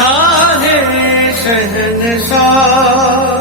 साहे शहनशाह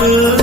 good.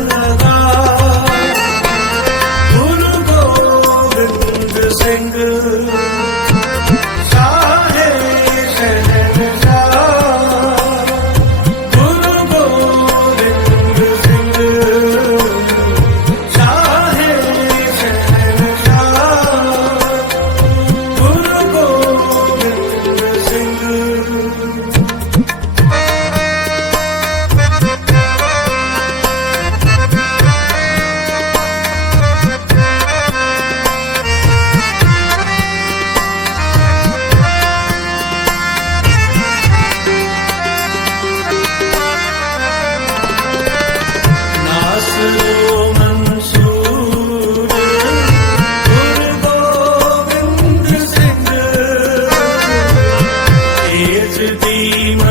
to thee.